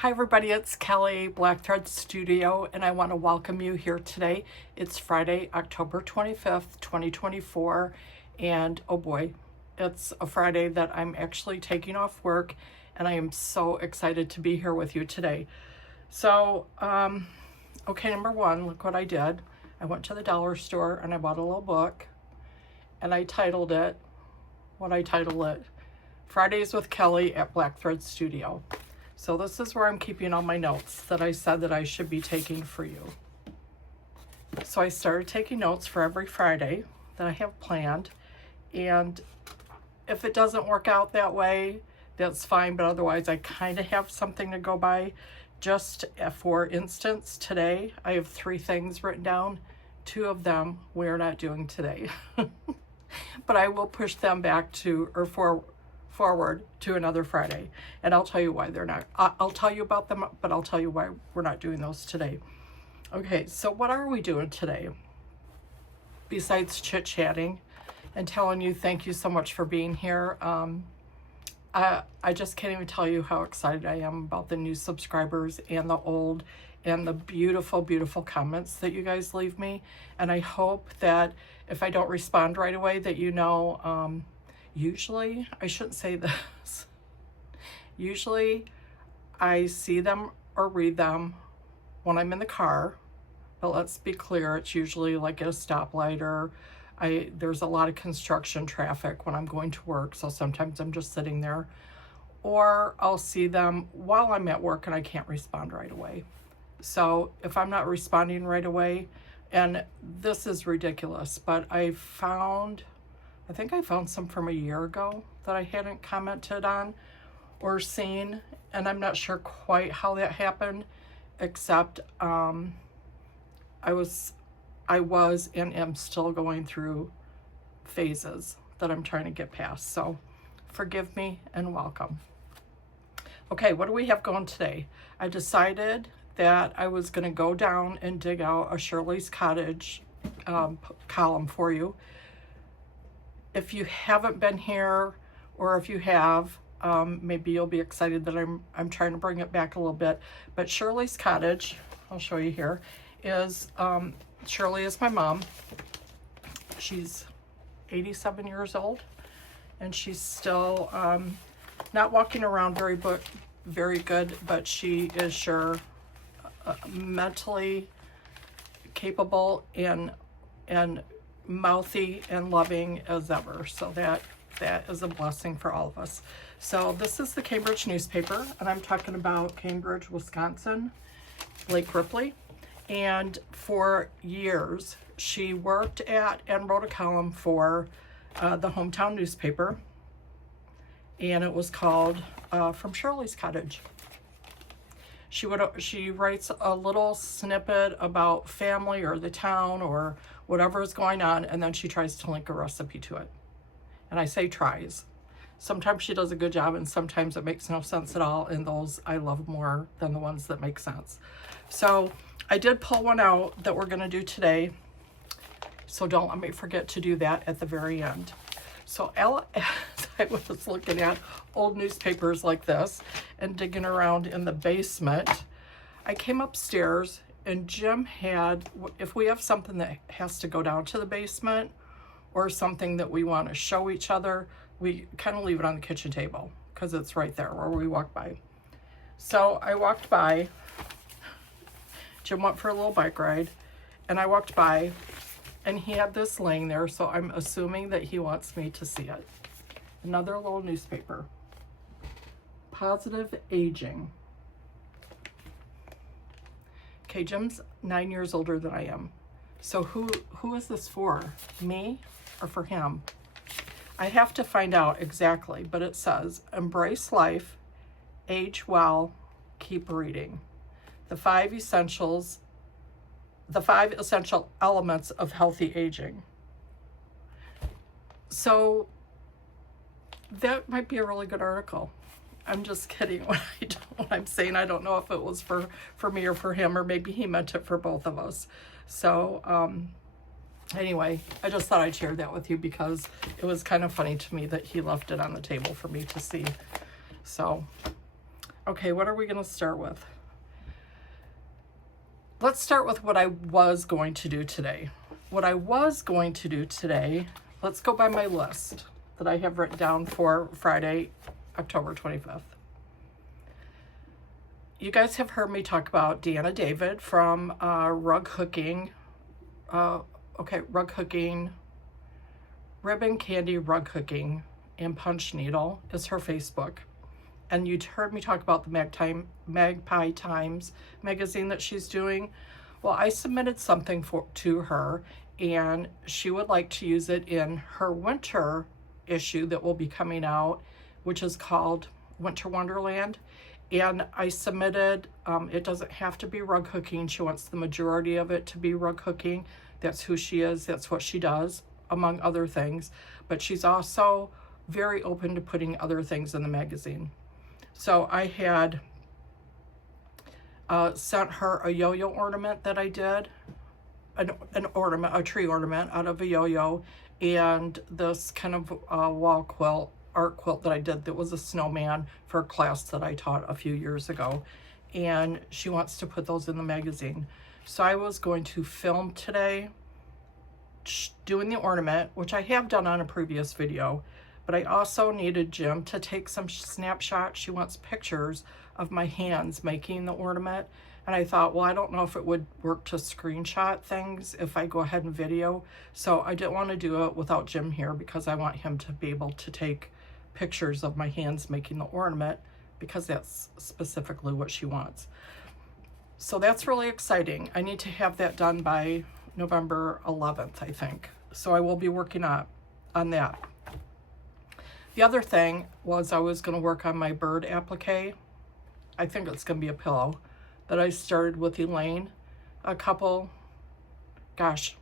Hi everybody, it's Kelly, Black Thread Studio, and I want to welcome you here today. It's Friday, October 25th, 2024, and oh boy, it's a Friday that I'm actually taking off work, and I am so excited to be here with you today. So, okay, number one, look what I did. I went to the dollar store and I bought a little book, and I titled it, Fridays with Kelly at Black Thread Studio. So this is where I'm keeping all my notes that I said that I should be taking for you. So I started taking notes for every Friday that I have planned. And if it doesn't work out that way, that's fine. But otherwise, I kind of have something to go by. Just for instance, today, I have 3 things written down. 2 of them we're not doing today. But I will push them back to, or forward to another Friday, and I'll tell you why they're not. I'll tell you about them, but I'll tell you why we're not doing those today. Okay, so what are we doing today? Besides chit-chatting and telling you thank you so much for being here. I just can't even tell you how excited I am about the new subscribers and the old and the beautiful, beautiful comments that you guys leave me. And I hope that if I don't respond right away that you know, usually, I shouldn't say this, usually I see them or read them when I'm in the car, but let's be clear, it's usually like at a stoplight or there's a lot of construction traffic when I'm going to work, so sometimes I'm just sitting there, or I'll see them while I'm at work and I can't respond right away. So if I'm not responding right away, and this is ridiculous, but I think I found some from a year ago that I hadn't commented on or seen, and I'm not sure quite how that happened, except I was and am still going through phases that I'm trying to get past. So forgive me and welcome. Okay, what do we have going today? I decided that I was going to go down and dig out a Shirley's Cottage column for you. If you haven't been here, or if you have, maybe you'll be excited that I'm trying to bring it back a little bit. But Shirley's Cottage, I'll show you here, is Shirley is my mom. She's 87 years old, and she's still not walking around very good, but she is sure mentally capable and mouthy and loving as ever. So that is a blessing for all of us. So this is the Cambridge newspaper, and I'm talking about Cambridge, Wisconsin, Lake Ripley. And for years, she worked at and wrote a column for the hometown newspaper, and it was called From Shirley's Cottage. She writes a little snippet about family or the town or whatever is going on, and then she tries to link a recipe to it. And I say tries. Sometimes she does a good job, and sometimes it makes no sense at all, and those I love more than the ones that make sense. So I did pull one out that we're going to do today, so don't let me forget to do that at the very end. So as I was looking at old newspapers like this and digging around in the basement, I came upstairs, and Jim had, if we have something that has to go down to the basement or something that we want to show each other, we kind of leave it on the kitchen table because it's right there where we walk by. So I walked by, Jim went for a little bike ride, and I walked by, and he had this laying there, so I'm assuming that he wants me to see it. Another little newspaper. Positive Aging. Okay, Jim's 9 years older than I am. So who is this for? Me or for him? I have to find out exactly, but it says, embrace life, age well, keep reading. The 5 essential elements of healthy aging. So that might be a really good article. I'm just kidding when I'm saying I don't know if it was for me or for him, or maybe he meant it for both of us. So anyway, I just thought I'd share that with you because it was kind of funny to me that he left it on the table for me to see. So Okay, what are we going to start with? Let's start with what I was going to do today. What I was going to do today, let's go by my list that I have written down for Friday, October 25th. You guys have heard me talk about Deanna David from Rug Hooking. Rug Hooking, Ribbon Candy Rug Hooking and Punch Needle is her Facebook. And you heard me talk about the Magpie Times magazine that she's doing. Well, I submitted something to her, and she would like to use it in her winter issue that will be coming out, which is called Winter Wonderland. And I submitted, it doesn't have to be rug hooking. She wants the majority of it to be rug hooking. That's who she is. That's what she does, among other things. But she's also very open to putting other things in the magazine. So I had sent her a yo-yo ornament that I did, an ornament, a tree ornament out of a yo-yo, and this kind of wall quilt, art quilt that I did that was a snowman for a class that I taught a few years ago. And she wants to put those in the magazine. So I was going to film today doing the ornament, which I have done on a previous video, but I also needed Jim to take some snapshots. She wants pictures of my hands making the ornament. And I thought, well, I don't know if it would work to screenshot things if I go ahead and video. So I didn't want to do it without Jim here because I want him to be able to take pictures of my hands making the ornament because that's specifically what she wants. So that's really exciting. I need to have that done by November 11th, I think. So I will be working on that. The other thing was I was going to work on my bird applique. I think it's going to be a pillow that I started with Elaine a couple, gosh,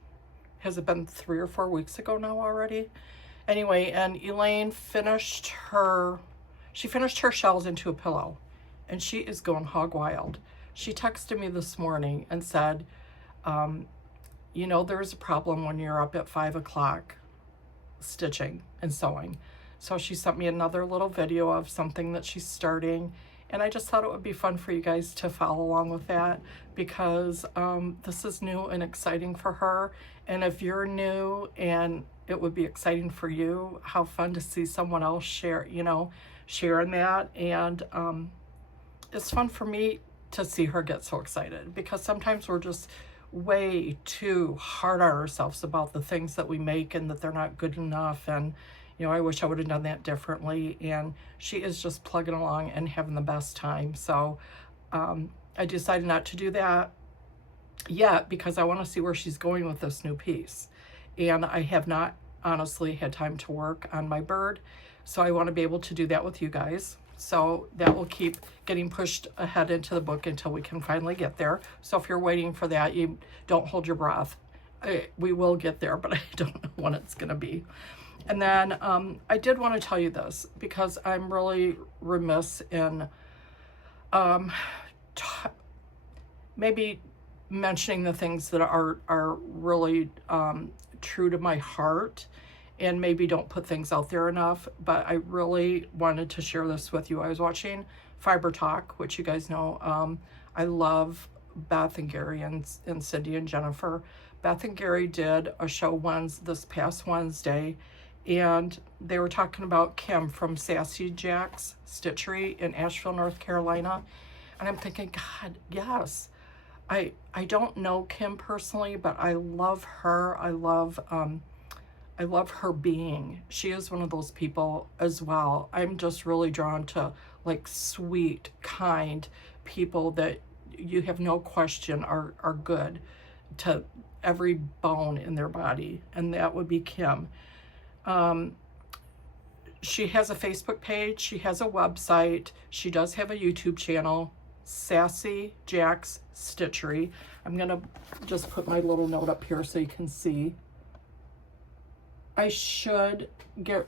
has it been 3 or 4 weeks ago now already? Anyway, and Elaine finished her shells into a pillow, and she is going hog wild. She texted me this morning and said, you know, there's a problem when you're up at 5 o'clock stitching and sewing. So she sent me another little video of something that she's starting, and I just thought it would be fun for you guys to follow along with that because this is new and exciting for her. And if you're new and it would be exciting for you, how fun to see someone else sharing that. And it's fun for me to see her get so excited because sometimes we're just way too hard on ourselves about the things that we make and that they're not good enough. And you know, I wish I would have done that differently. And she is just plugging along and having the best time. So I decided not to do that yet because I want to see where she's going with this new piece. And I have not honestly had time to work on my bird. So I want to be able to do that with you guys. So that will keep getting pushed ahead into the book until we can finally get there. So if you're waiting for that, you don't hold your breath. We will get there, but I don't know when it's going to be. And then I did want to tell you this because I'm really remiss in maybe mentioning the things that are really true to my heart and maybe don't put things out there enough. But I really wanted to share this with you. I was watching Fiber Talk, which you guys know. I love Beth and Gary and Cindy and Jennifer. Beth and Gary did a show this past Wednesday, and they were talking about Kim from Sassy Jack's Stitchery in Asheville, North Carolina. And I'm thinking, God, yes. I don't know Kim personally, but I love her. I love her being. She is one of those people as well. I'm just really drawn to like sweet, kind people that you have no question are good to every bone in their body. And that would be Kim. She has a Facebook page. She has a website. She does have a YouTube channel, Sassy Jack's Stitchery. I'm going to just put my little note up here so you can see. I should get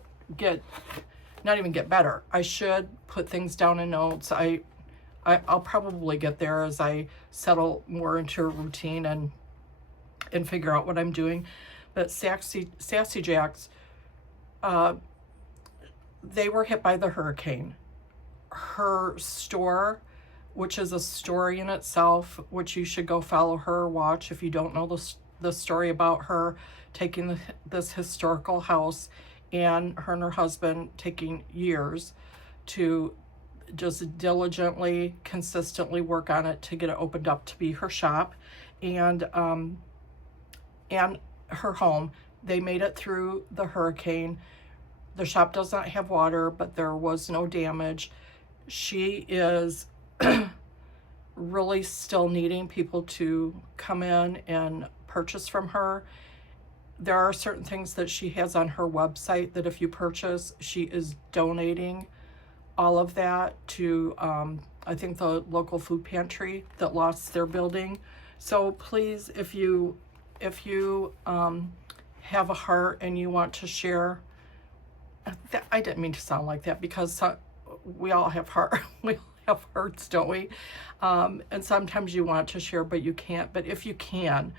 not even get better. I should put things down in notes. I'll probably get there as I settle more into a routine and figure out what I'm doing. But Sassy Jacks, they were hit by the hurricane her store, which is a story in itself, which you should go follow her, watch if you don't know the story about her taking this historical house, and her husband taking years to just diligently, consistently work on it to get it opened up to be her shop and her home. They made it through the hurricane. The shop does not have water, but there was no damage. She is really still needing people to come in and purchase from her. There are certain things that she has on her website that if you purchase, she is donating all of that to, I think, the local food pantry that lost their building. So please, if you have a heart and you want to share, I didn't mean to sound like that, because we all have we all have hearts, don't we? And sometimes you want to share, but you can't. But if you can,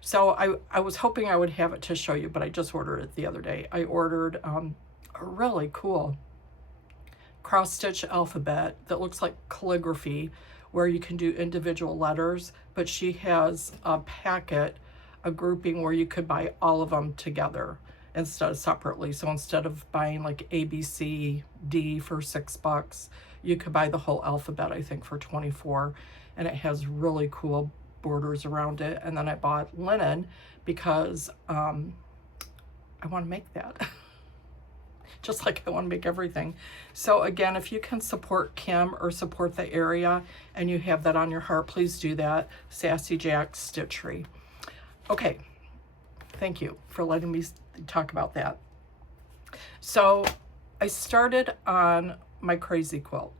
so I was hoping I would have it to show you, but I just ordered it the other day. I ordered a really cool cross-stitch alphabet that looks like calligraphy, where you can do individual letters, but she has a packet, a grouping where you could buy all of them together instead of separately. So instead of buying like A, B, C, D for $6, you could buy the whole alphabet, I think, for 24, and it has really cool borders around it. And then I bought linen because I want to make that. Just like I want to make everything. So again, if you can support Kim or support the area and you have that on your heart, please do that. Sassy Jack Stitchery. Okay, thank you for letting me talk about that. So I started on my crazy quilt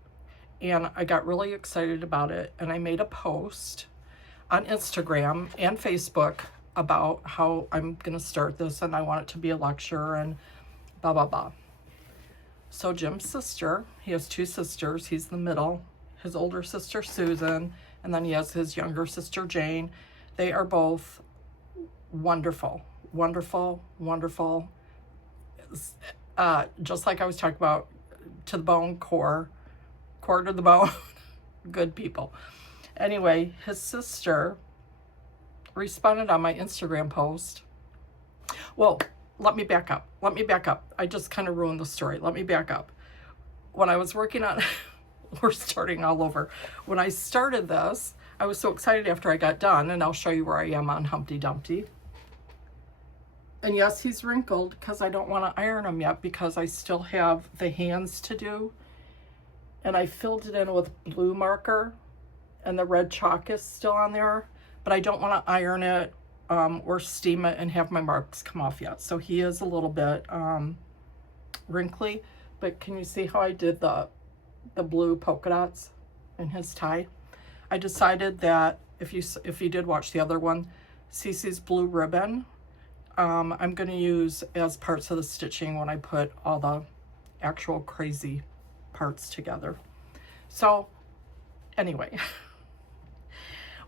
and I got really excited about it, and I made a post on Instagram and Facebook about how I'm gonna start this and I want it to be a lecture and blah, blah, blah. So Jim's sister, he has two sisters, he's the middle, his older sister Susan, and then he has his younger sister Jane. They are both wonderful, wonderful, wonderful. Just like I was talking about, to the bone, core to the bone, good people. Anyway, his sister responded on my Instagram post. Well, let me back up. I just kind of ruined the story. Let me back up. When I was working on, we're starting all over. When I started this, I was so excited after I got done, and I'll show you where I am on Humpty Dumpty. And yes, he's wrinkled because I don't want to iron him yet because I still have the hands to do. And I filled it in with blue marker, and the red chalk is still on there, but I don't want to iron it or steam it and have my marks come off yet. So he is a little bit wrinkly, but can you see how I did the blue polka dots in his tie? I decided that if you did watch the other one, Cece's blue ribbon, I'm going to use as parts of the stitching when I put all the actual crazy parts together. So anyway,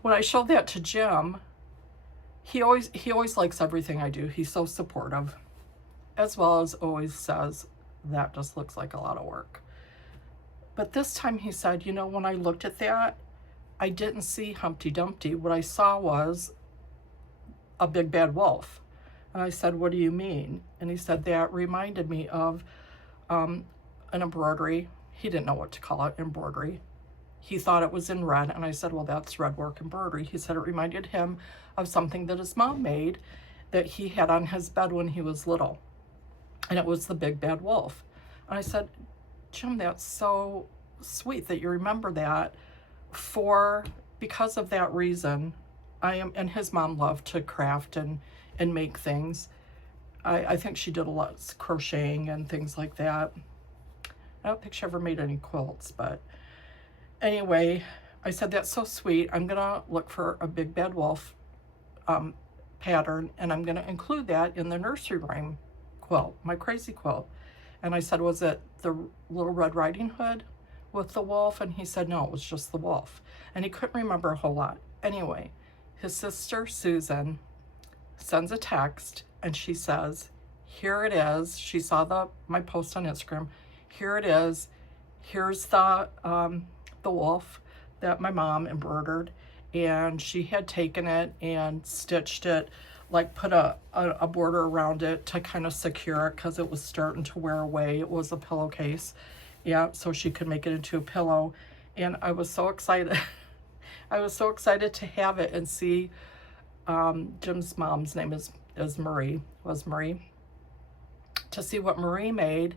when I showed that to Jim, he always likes everything I do. He's so supportive, as well as always says, that just looks like a lot of work. But this time he said, you know, when I looked at that, I didn't see Humpty Dumpty. What I saw was a big bad wolf. And I said, what do you mean? And he said, that reminded me of an embroidery. He didn't know what to call it, embroidery. He thought it was in red, and I said, well, that's red work embroidery. He said it reminded him of something that his mom made that he had on his bed when he was little, and it was the big bad wolf. And I said, Jim, that's so sweet that you remember that. Because of that reason, and his mom loved to craft and make things. I think she did a lot of crocheting and things like that. I don't think she ever made any quilts, but anyway, I said, that's so sweet. I'm gonna look for a big bad wolf pattern, and I'm gonna include that in the nursery rhyme quilt, my crazy quilt. And I said, was it the Little Red Riding Hood with the wolf? And he said, no, it was just the wolf. And he couldn't remember a whole lot. Anyway, his sister Susan sends a text, and she says, here it is. She saw my post on Instagram. Here it is. here's the wolf that my mom embroidered, and she had taken it and stitched it, like put a border around it to kind of secure it because it was starting to wear away. It was a pillowcase, yeah, so she could make it into a pillow. And I was so excited. I was so excited to have it and see. Jim's mom's name is Marie, was Marie, to see what Marie made.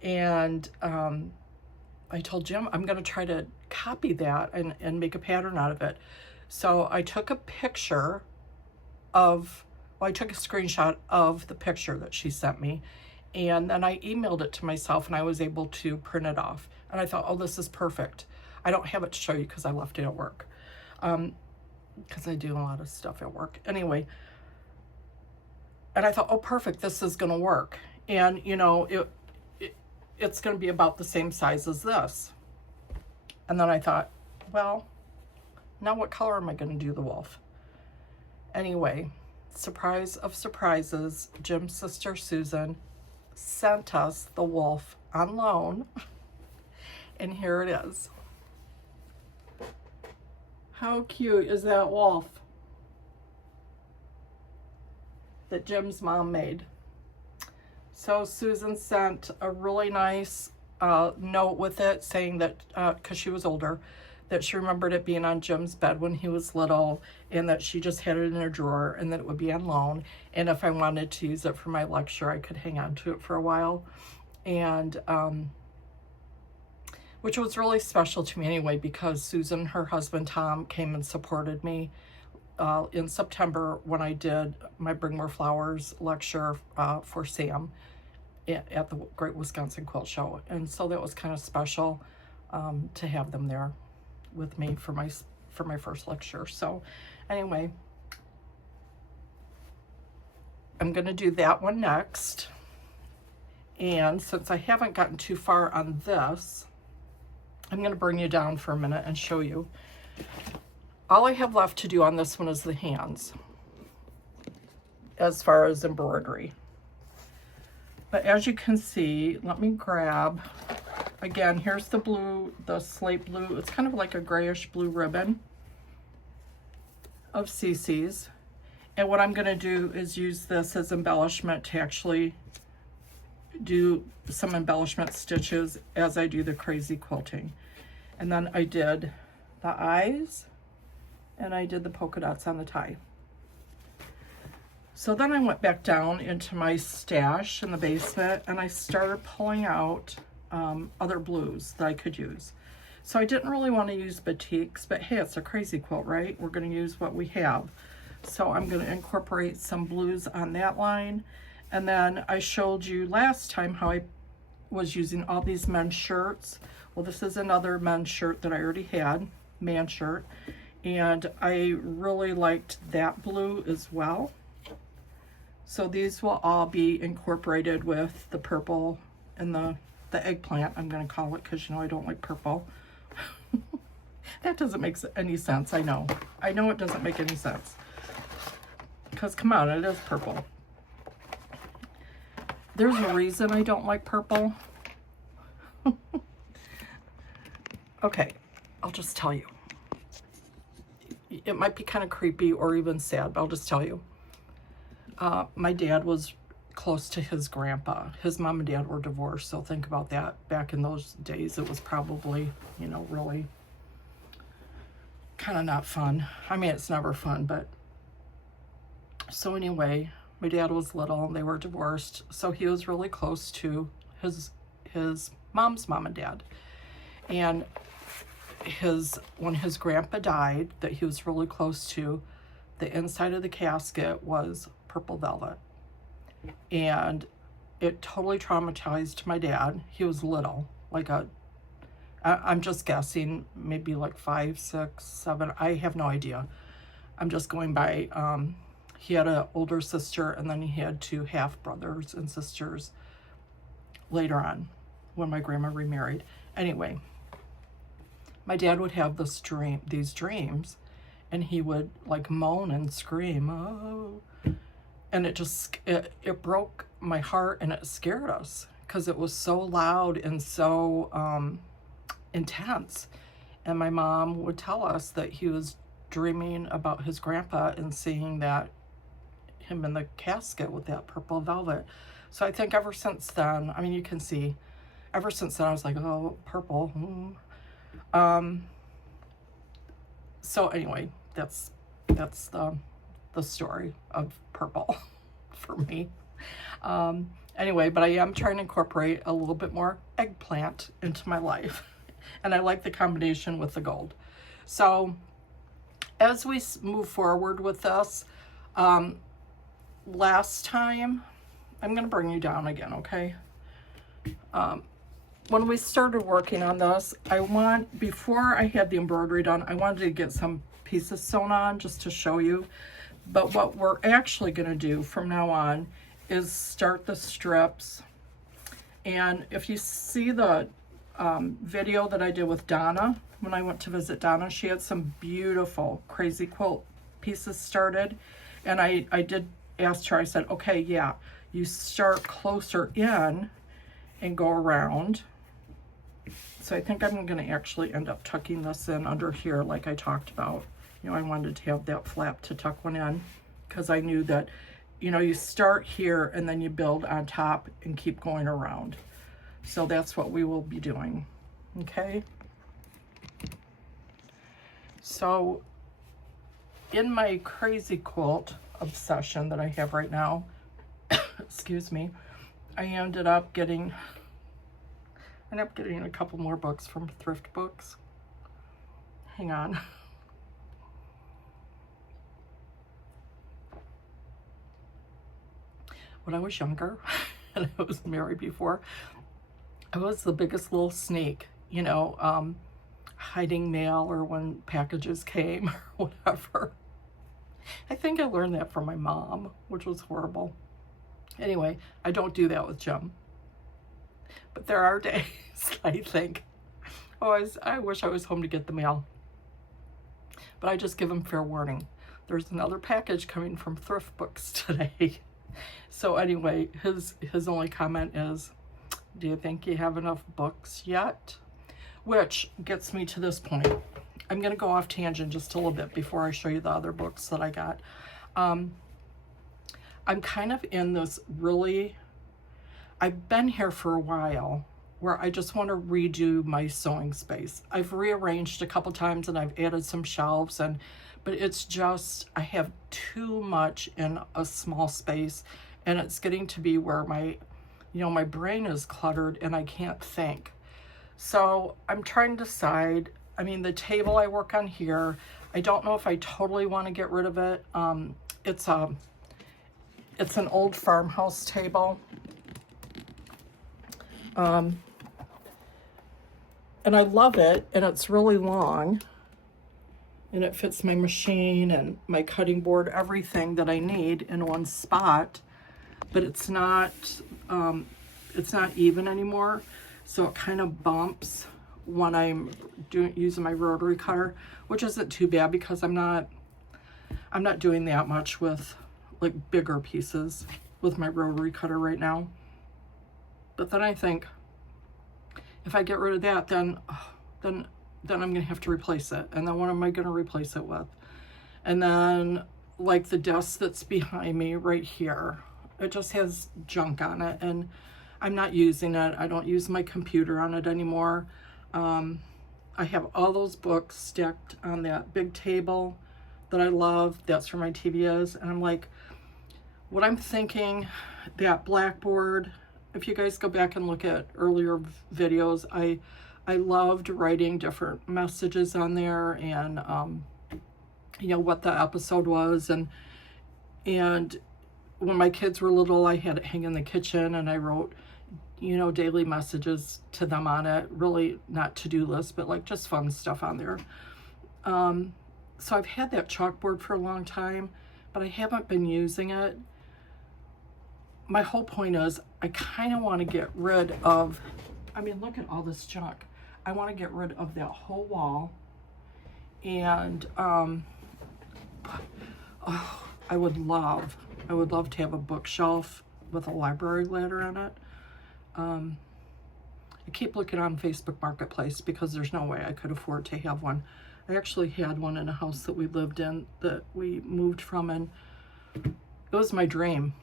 And I told Jim I'm going to try to copy that and make a pattern out of it. So I took a picture of, well, I took a screenshot of the picture that she sent me, and then I emailed it to myself, and I was able to print it off. And I thought, oh, this is perfect. I don't have it to show you because I left it at work, because I do a lot of stuff at work. Anyway, and I thought, oh, perfect, this is going to work. And, you know, it's going to be about the same size as this. And then I thought, well, now what color am I going to do the wolf? Anyway, surprise of surprises, Jim's sister Susan sent us the wolf on loan. And here it is. How cute is that wolf that Jim's mom made? So Susan sent a really nice note with it saying that, because she was older, that she remembered it being on Jim's bed when he was little, and that she just had it in her drawer, and that it would be on loan. And if I wanted to use it for my lecture, I could hang on to it for a while. And which was really special to me anyway, because Susan, her husband Tom, came and supported me in September when I did my Bring More Flowers lecture for Sam at the Great Wisconsin Quilt Show. And so that was kind of special to have them there with me for my first lecture. So anyway, I'm going to do that one next. And since I haven't gotten too far on this, I'm going to bring you down for a minute and show you. All I have left to do on this one is the hands, as far as embroidery. But as you can see, let me grab, again, here's the blue, the slate blue. It's kind of like a grayish blue ribbon of Cece's. And what I'm going to do is use this as embellishment to actually do some embellishment stitches as I do the crazy quilting. And then I did the eyes, and I did the polka dots on the tie. So then I went back down into my stash in the basement, and I started pulling out other blues that I could use. So I didn't really want to use batiks, but hey, it's a crazy quilt, right? We're going to use what we have. So I'm going to incorporate some blues on that line. And then I showed you last time how I was using all these men's shirts. Well, this is another men's shirt that I already had, man shirt. And I really liked that blue as well. So these will all be incorporated with the purple and the eggplant, I'm going to call it, because you know I don't like purple. That doesn't make any sense, I know. I know it doesn't make any sense. Because come on, it is purple. There's a reason I don't like purple. Okay, I'll just tell you. It might be kind of creepy or even sad, but I'll just tell you. My dad was close to his grandpa. His mom and dad were divorced, so think about that. Back in those days, it was probably, you know, really kind of not fun. I mean, it's never fun, but... So anyway, my dad was little and they were divorced, so he was really close to his mom's mom and dad. And when his grandpa died, that he was really close to, the inside of the casket was purple velvet. And it totally traumatized my dad. He was little, like I'm just guessing, maybe like 5, 6, 7, I have no idea. I'm just going by, he had an older sister, and then he had 2 half brothers and sisters later on when my grandma remarried. Anyway, my dad would have these dreams, and he would like moan and scream, oh, and it broke my heart, and it scared us because it was so loud and so intense. And my mom would tell us that he was dreaming about his grandpa and seeing that him in the casket with that purple velvet. So I think ever since then, I mean, you can see, ever since then I was like, oh, purple. So anyway, that's the story of purple for me. Anyway, but I am trying to incorporate a little bit more eggplant into my life. And I like the combination with the gold. So as we move forward with this, last time, I'm going to bring you down again, okay? When we started working on this, before I had the embroidery done, I wanted to get some pieces sewn on just to show you. But what we're actually going to do from now on is start the strips. And if you see the video that I did with Donna, when I went to visit Donna, she had some beautiful crazy quilt pieces started. And I did ask her, I said, okay, yeah, you start closer in and go around. So I think I'm going to actually end up tucking this in under here like I talked about. You know, I wanted to have that flap to tuck one in because I knew that, you know, you start here and then you build on top and keep going around. So that's what we will be doing, okay? So in my crazy quilt obsession that I have right now, excuse me, I ended up getting a couple more books from thrift books. Hang on. When I was younger, and I was married before, I was the biggest little sneak, you know, hiding mail or when packages came or whatever. I think I learned that from my mom, which was horrible. Anyway, I don't do that with Jim. But there are days I think, oh, I wish I was home to get the mail. But I just give him fair warning. There's another package coming from thrift books today. So anyway, his only comment is, do you think you have enough books yet? Which gets me to this point. I'm going to go off tangent just a little bit before I show you the other books that I got. I'm kind of in this really, I've been here for a while where I just want to redo my sewing space. I've rearranged a couple times and I've added some shelves, but it's just, I have too much in a small space, and it's getting to be where my brain is cluttered and I can't think. So I'm trying to decide. I mean, the table I work on here, I don't know if I totally want to get rid of it. It's an old farmhouse table. And I love it, and it's really long, and it fits my machine and my cutting board, everything that I need in one spot, but it's not even anymore. So it kind of bumps when I'm using my rotary cutter, which isn't too bad because I'm not doing that much with like bigger pieces with my rotary cutter right now. But then I think if I get rid of that, then I'm gonna have to replace it. And then what am I gonna replace it with? And then like the desk that's behind me right here, it just has junk on it and I'm not using it. I don't use my computer on it anymore. I have all those books stacked on that big table that I love. That's where my TV is. And I'm like, what I'm thinking, that blackboard, if you guys go back and look at earlier videos, I loved writing different messages on there and, you know, what the episode was. And when my kids were little, I had it hang in the kitchen and I wrote, you know, daily messages to them on it. Really not to-do list, but like just fun stuff on there. So I've had that chalkboard for a long time, but I haven't been using it. My whole point is I kind of want to get rid of, I mean, look at all this junk. I want to get rid of that whole wall. And I would love to have a bookshelf with a library ladder on it. I keep looking on Facebook Marketplace because there's no way I could afford to have one. I actually had one in a house that we lived in that we moved from, and it was my dream.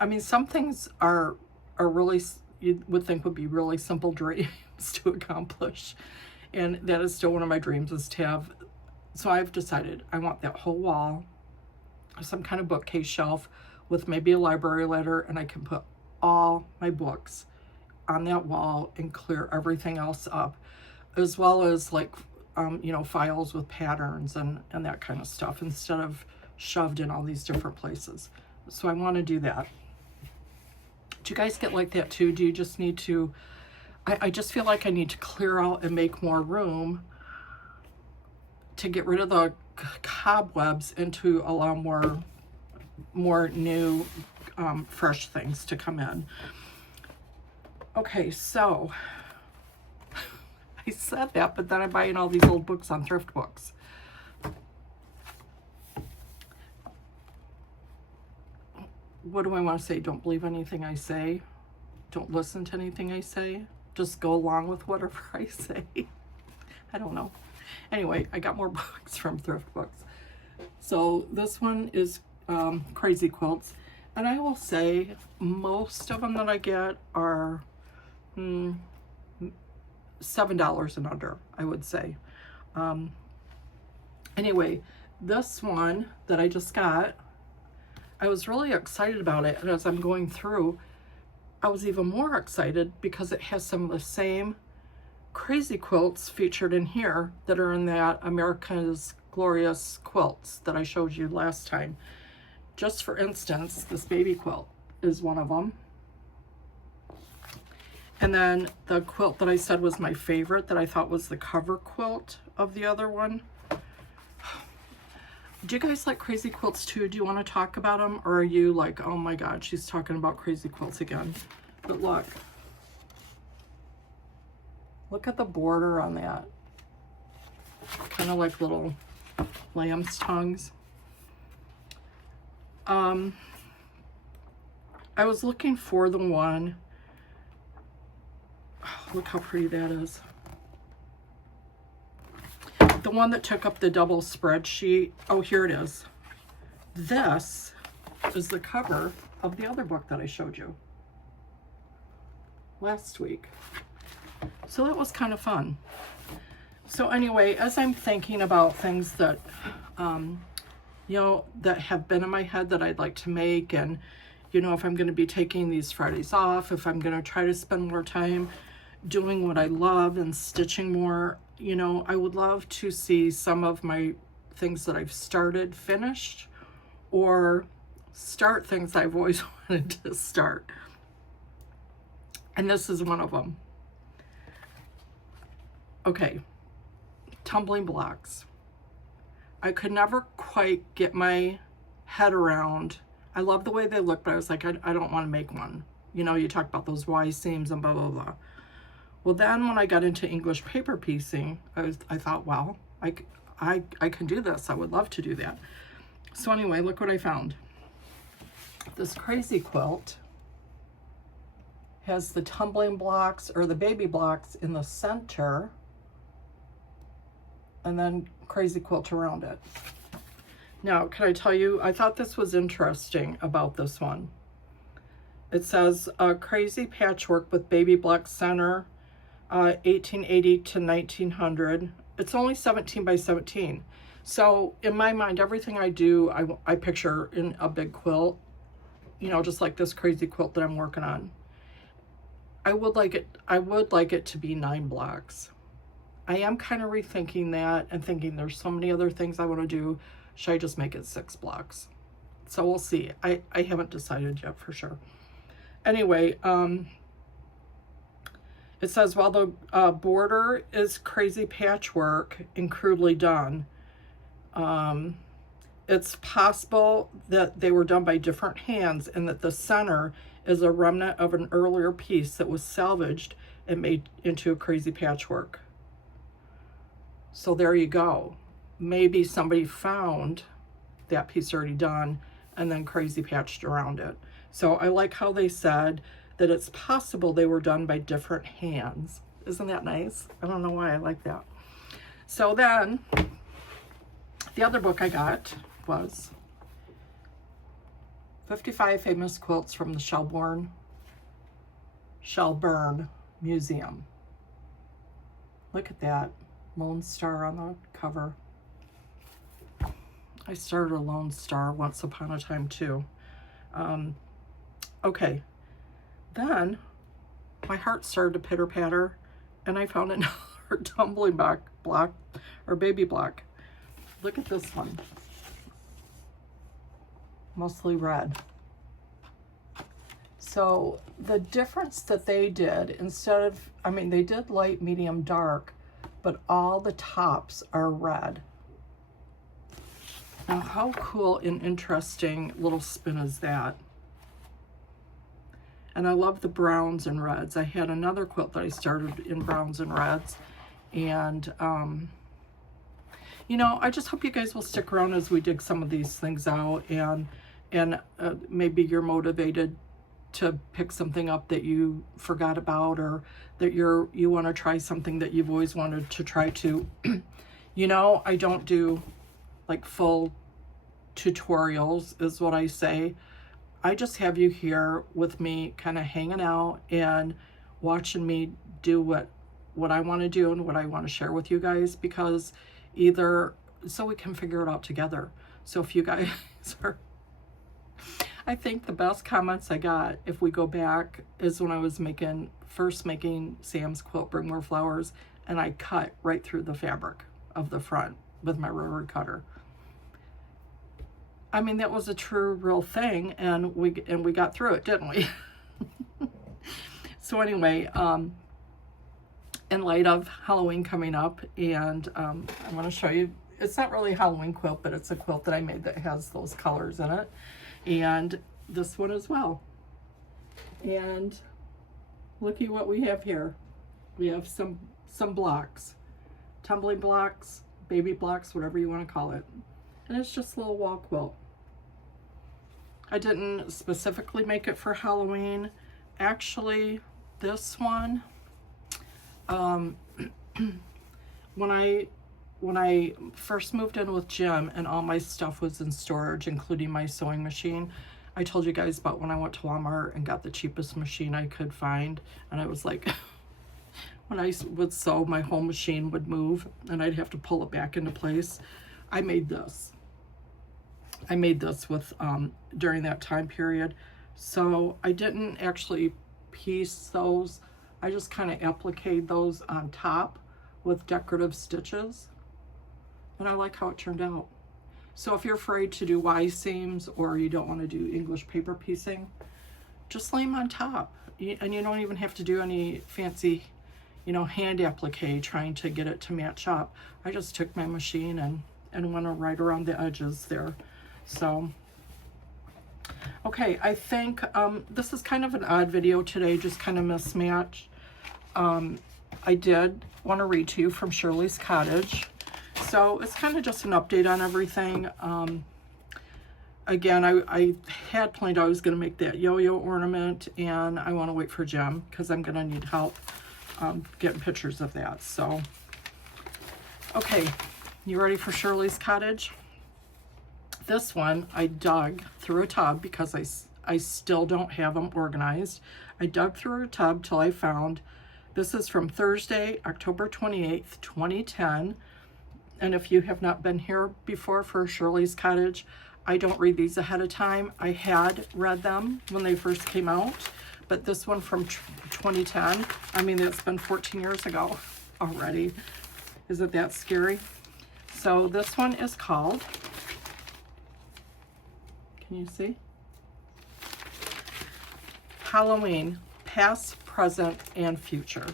I mean, some things are really, you would think would be really simple dreams to accomplish. And that is still one of my dreams, is to have, so I've decided I want that whole wall, some kind of bookcase shelf with maybe a library letter, and I can put all my books on that wall and clear everything else up, as well as like, you know, files with patterns and that kind of stuff, instead of shoved in all these different places. So I want to do that. Do you guys get like that too? Do you just need to, I just feel like I need to clear out and make more room to get rid of the cobwebs and to allow more new, fresh things to come in. Okay, so I said that, but then I'm buying all these old books on Thrift Books. What do I want to say? Don't believe anything I say. Don't listen to anything I say. Just go along with whatever I say. I don't know. Anyway, I got more books from Thrift Books. So this one is Crazy Quilts. And I will say most of them that I get are $7 and under, I would say. Anyway, this one that I just got, I was really excited about it, and as I'm going through, I was even more excited because it has some of the same crazy quilts featured in here that are in that America's Glorious quilts that I showed you last time. Just for instance, this baby quilt is one of them. And then the quilt that I said was my favorite, that I thought was the cover quilt of the other one. Do you guys like crazy quilts too? Do you want to talk about them? Or are you like, oh my God, she's talking about crazy quilts again? But look at the border on that. Kind of like little lamb's tongues. I was looking for the one. Oh, look how pretty that is. The one that took up the double spreadsheet. Oh, here it is. This is the cover of the other book that I showed you last week. So that was kind of fun. So anyway, as I'm thinking about things that, you know, that have been in my head that I'd like to make, and, you know, if I'm going to be taking these Fridays off, if I'm going to try to spend more time doing what I love and stitching more, you know, I would love to see some of my things that I've started finished, or start things I've always wanted to start. And this is one of them. Okay, tumbling blocks. I could never quite get my head around. I love the way they look, but I was like, I don't want to make one. You know, you talk about those Y seams and blah, blah, blah. Well, then when I got into English paper piecing, I thought, well, I can do this. I would love to do that. So anyway, look what I found. This crazy quilt has the tumbling blocks, or the baby blocks, in the center, and then crazy quilt around it. Now, can I tell you, I thought this was interesting about this one. It says crazy patchwork with baby block center, 1880 to 1900. It's only 17 by 17. So in my mind, everything I do, I picture in a big quilt, you know, just like this crazy quilt that I'm working on. I would like it to be 9 blocks. I am kind of rethinking that and thinking there's so many other things I want to do. Should I just make it 6 blocks? So we'll see. I haven't decided yet for sure. Anyway, it says, while the border is crazy patchwork and crudely done, it's possible that they were done by different hands, and that the center is a remnant of an earlier piece that was salvaged and made into a crazy patchwork. So there you go. Maybe somebody found that piece already done and then crazy patched around it. So I like how they said that it's possible they were done by different hands. Isn't that nice? I don't know why I like that. So then, the other book I got was 55 Famous Quilts from the Shelburne Museum. Look at that Lone Star on the cover. I started a Lone Star once upon a time too. Okay, then my heart started to pitter patter, and I found another tumbling block or baby block. Look at this one, mostly red. So the difference that they did, instead of, I mean, they did light, medium, dark, but all the tops are red. Now, how cool and interesting little spin is that? And I love the browns and reds. I had another quilt that I started in browns and reds. And, you know, I just hope you guys will stick around as we dig some of these things out. And maybe you're motivated to pick something up that you forgot about, or that you want to try something that you've always wanted to try to. You know, I don't do like full tutorials, is what I say. I just have you here with me kind of hanging out and watching me do what I want to do and what I want to share with you guys, because either so we can figure it out together. So if you guys are, I think the best comments I got, if we go back, is when I was first making Sam's quilt, Bring More Flowers, and I cut right through the fabric of the front with my rotary cutter. I mean, that was a true, real thing, and we got through it, didn't we? So anyway, in light of Halloween coming up, and I want to show you, it's not really a Halloween quilt, but it's a quilt that I made that has those colors in it, and this one as well. And looky what we have here. We have some blocks, tumbling blocks, baby blocks, whatever you want to call it. And it's just a little wall quilt. I didn't specifically make it for Halloween. Actually, this one, when I first moved in with Jim and all my stuff was in storage, including my sewing machine, I told you guys about when I went to Walmart and got the cheapest machine I could find. And I was like, when I would sew, my whole machine would move and I'd have to pull it back into place. I made this. I made this with during that time period. So I didn't actually piece those. I just kind of appliqued those on top with decorative stitches. And I like how it turned out. So if you're afraid to do Y seams, or you don't want to do English paper piecing, just lay them on top. And you don't even have to do any fancy, you know, hand applique trying to get it to match up. I just took my machine and went right around the edges there. So, okay, I think this is kind of an odd video today, just kind of mismatched. I did want to read to you from Shirley's Cottage. So it's kind of just an update on everything. Again, I had planned I was going to make that yo-yo ornament, and I want to wait for Jim because I'm going to need help getting pictures of that. So, okay, you ready for Shirley's Cottage? This one I dug through a tub because I still don't have them organized. I dug through a tub till I found, this is from Thursday, October 28th, 2010. And if you have not been here before for Shirley's Cottage, I don't read these ahead of time. I had read them when they first came out, but this one from 2010, I mean, it's been 14 years ago already. Isn't that scary? So this one is called, can you see? Halloween, Past, Present, and Future.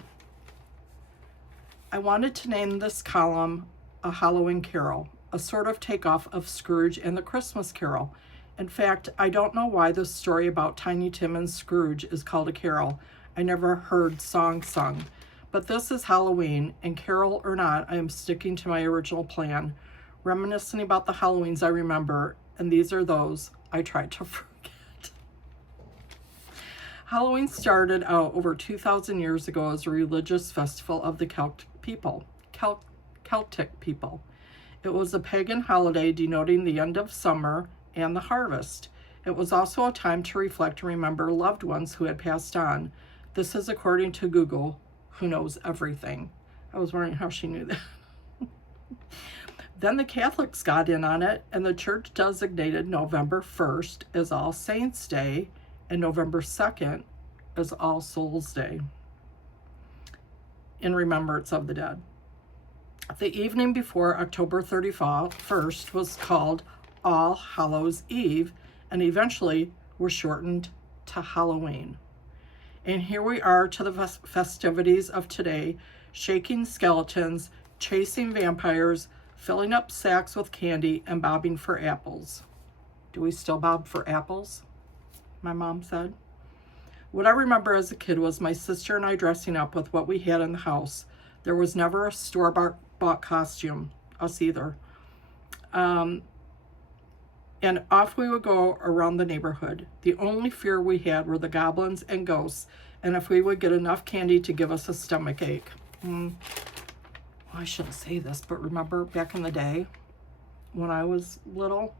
I wanted to name this column A Halloween Carol, a sort of takeoff of Scrooge and the Christmas Carol. In fact, I don't know why this story about Tiny Tim and Scrooge is called a carol. I never heard songs sung. But this is Halloween, and carol or not, I am sticking to my original plan, reminiscing about the Halloweens I remember, and these are those I tried to forget. Halloween started out over 2,000 years ago as a religious festival of the Celtic people. Celtic people. It was a pagan holiday denoting the end of summer and the harvest. It was also a time to reflect and remember loved ones who had passed on. This is according to Google, who knows everything. I was wondering how she knew that. Then the Catholics got in on it, and the church designated November 1st as All Saints' Day and November 2nd as All Souls' Day, in remembrance of the dead. The evening before October 31st was called All Hallows' Eve, and eventually was shortened to Halloween. And here we are to the festivities of today, shaking skeletons, chasing vampires, filling up sacks with candy, and bobbing for apples. Do we still bob for apples? My mom said. What I remember as a kid was my sister and I dressing up with what we had in the house. There was never a store-bought costume, us either. And off we would go around the neighborhood. The only fear we had were the goblins and ghosts, and if we would get enough candy to give us a stomach ache. Well, I shouldn't say this, but remember back in the day when I was little,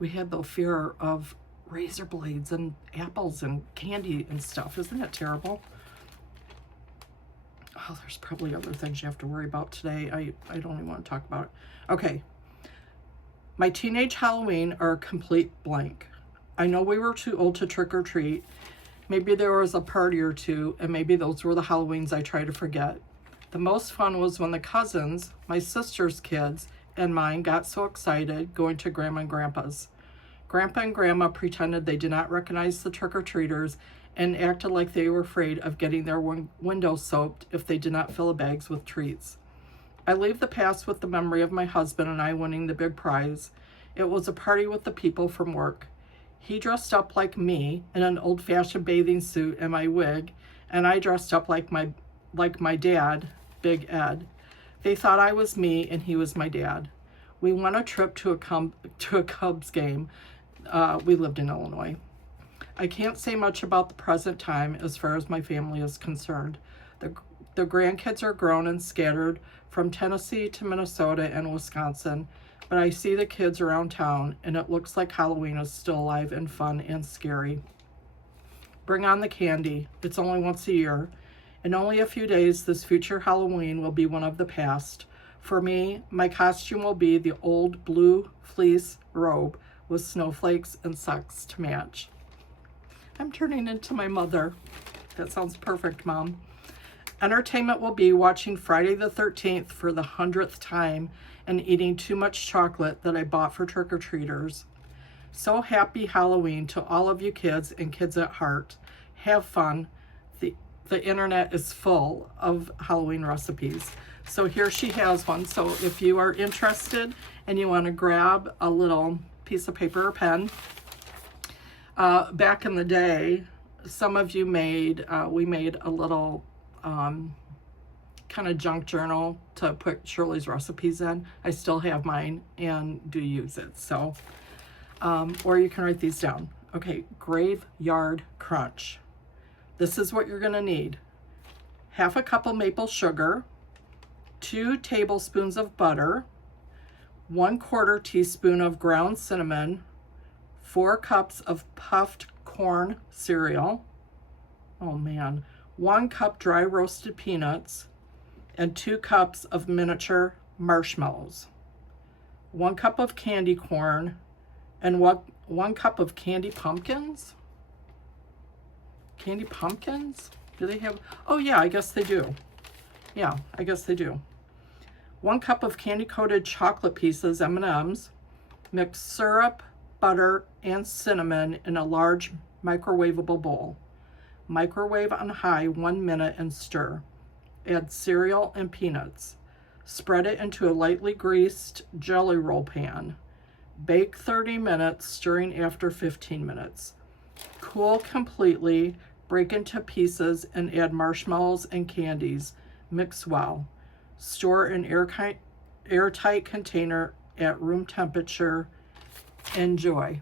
we had the fear of razor blades and apples and candy and stuff. Isn't it terrible? Oh, there's probably other things you have to worry about today. I don't even want to talk about it. Okay. My teenage Halloween are a complete blank. I know we were too old to trick or treat. Maybe there was a party or two, and maybe those were the Halloweens I try to forget. The most fun was when the cousins, my sister's kids, and mine got so excited going to Grandma and Grandpa's. Grandpa and Grandma pretended they did not recognize the trick-or-treaters and acted like they were afraid of getting their windows soaked if they did not fill the bags with treats. I leave the past with the memory of my husband and I winning the big prize. It was a party with the people from work. He dressed up like me in an old-fashioned bathing suit and my wig, and I dressed up like my dad, Big Ed. They thought I was me and he was my dad. We went a trip to a Cubs game. We lived in Illinois. I can't say much about the present time as far as my family is concerned. The grandkids are grown and scattered from Tennessee to Minnesota and Wisconsin, but I see the kids around town and it looks like Halloween is still alive and fun and scary. Bring on the candy. It's only once a year. In only a few days, this future Halloween will be one of the past. For me, my costume will be the old blue fleece robe with snowflakes and socks to match. I'm turning into my mother. That sounds perfect, Mom. Entertainment will be watching Friday the 13th for the 100th time and eating too much chocolate that I bought for trick-or-treaters. So happy Halloween to all of you kids and kids at heart. Have fun. The internet is full of Halloween recipes. So here she has one. So if you are interested and you want to grab a little piece of paper or pen, back in the day, some of you we made a little kind of junk journal to put Shirley's recipes in. I still have mine and do use it. So, or you can write these down. Okay, Graveyard Crunch. This is what you're going to need. Half a cup of maple sugar, 2 tablespoons of butter, 1/4 teaspoon of ground cinnamon, 4 cups of puffed corn cereal, oh man, 1 cup dry roasted peanuts, and 2 cups of miniature marshmallows, 1 cup of candy corn, and 1 cup of candy pumpkins. Candy pumpkins? Do they have? Oh yeah, I guess they do. Yeah, I guess they do. 1 cup of candy-coated chocolate pieces, M&Ms. Mix syrup, butter, and cinnamon in a large microwavable bowl. Microwave on high 1 minute and stir. Add cereal and peanuts. Spread it into a lightly greased jelly roll pan. Bake 30 minutes, stirring after 15 minutes. Cool completely, break into pieces, and add marshmallows and candies. Mix well. Store in airtight container at room temperature. Enjoy,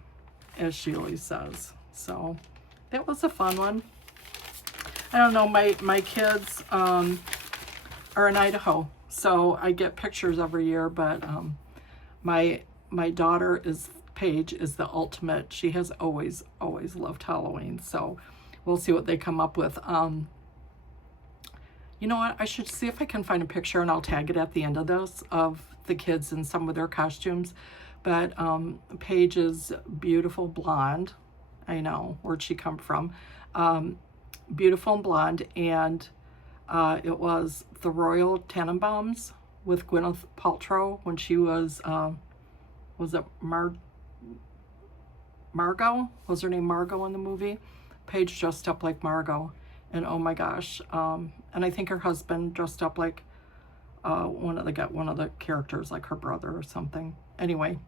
as Shirley says. So that was a fun one. I don't know, my kids are in Idaho, so I get pictures every year, but my daughter Paige is the ultimate. She has always loved Halloween, so we'll see what they come up with. You know what, I should see if I can find a picture and I'll tag it at the end of this of the kids in some of their costumes. But Paige is beautiful blonde. I know, where'd she come from? Beautiful and blonde, and it was the Royal Tenenbaums with Gwyneth Paltrow when she was it Margot? Was her name Margot in the movie? Paige dressed up like Margot, and oh my gosh, and I think her husband dressed up like one of the characters, like her brother or something. Anyway,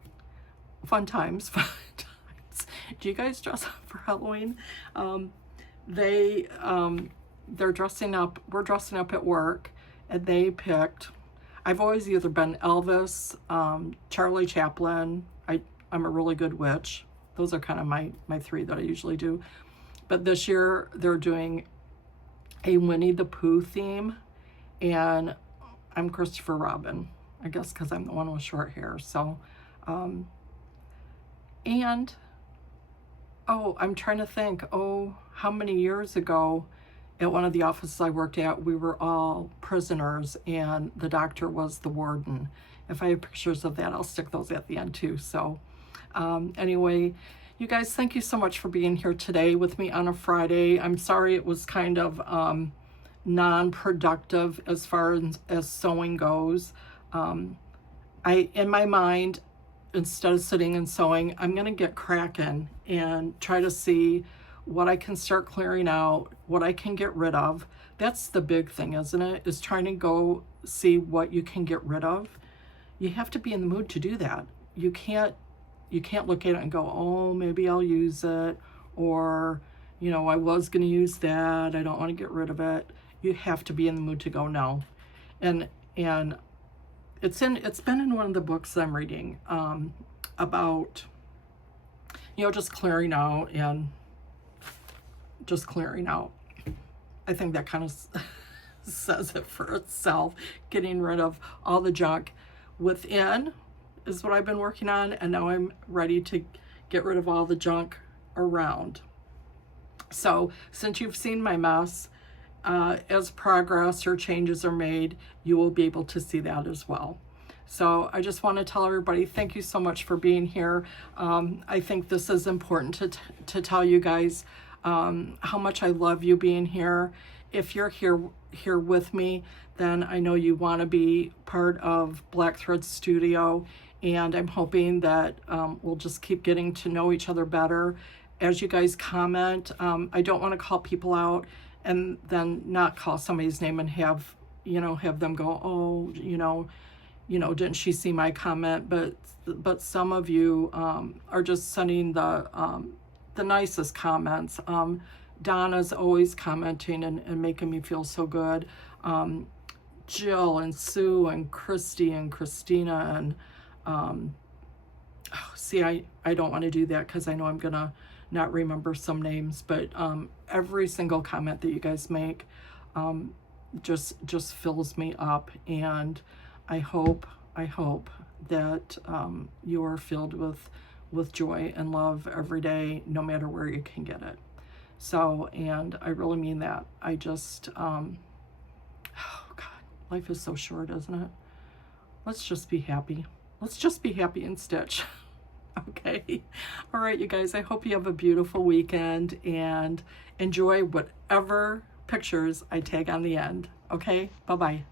fun times. Do you guys dress up for Halloween? They're dressing up. We're dressing up at work, and they picked. I've always either been Elvis, Charlie Chaplin. I'm a really good witch. Those are kind of my three that I usually do. But this year they're doing a Winnie the Pooh theme, and I'm Christopher Robin, I guess, because I'm the one with short hair. So, and oh, I'm trying to think. Oh, how many years ago at one of the offices I worked at, we were all prisoners and the doctor was the warden. If I have pictures of that, I'll stick those at the end too. So anyway, you guys, thank you so much for being here today with me on a Friday. I'm sorry it was kind of non-productive as far as sewing goes. In my mind, instead of sitting and sewing, I'm going to get cracking and try to see what I can start clearing out, what I can get rid of. That's the big thing, isn't it? Is trying to go see what you can get rid of. You have to be in the mood to do that. You can't look at it and go, oh, maybe I'll use it, or, you know, I was going to use that, I don't want to get rid of it. You have to be in the mood to go no. And it's been in one of the books I'm reading about, you know, just clearing out and just clearing out. I think that kind of says it for itself. Getting rid of all the junk within is what I've been working on, and now I'm ready to get rid of all the junk around. So since you've seen my mess, as progress or changes are made, you will be able to see that as well. So I just want to tell everybody, thank you so much for being here. I think this is important to tell you guys how much I love you being here. If you're here with me, then I know you want to be part of Black Thread Studio, and I'm hoping that we'll just keep getting to know each other better. As you guys comment, I don't want to call people out and then not call somebody's name and have them go, oh, didn't she see my comment? But some of you are just sending the nicest comments. Donna's always commenting and making me feel so good. Jill and Sue and Christy and Christina and see, I don't want to do that because I know I'm gonna not remember some names, but every single comment that you guys make just fills me up, and I hope that you are filled with joy and love every day, no matter where you can get it. So, and I really mean that. I just, oh God, life is so short, isn't it? Let's just be happy. Let's just be happy and stitch. Okay. All right, you guys, I hope you have a beautiful weekend and enjoy whatever pictures I tag on the end. Okay, bye-bye.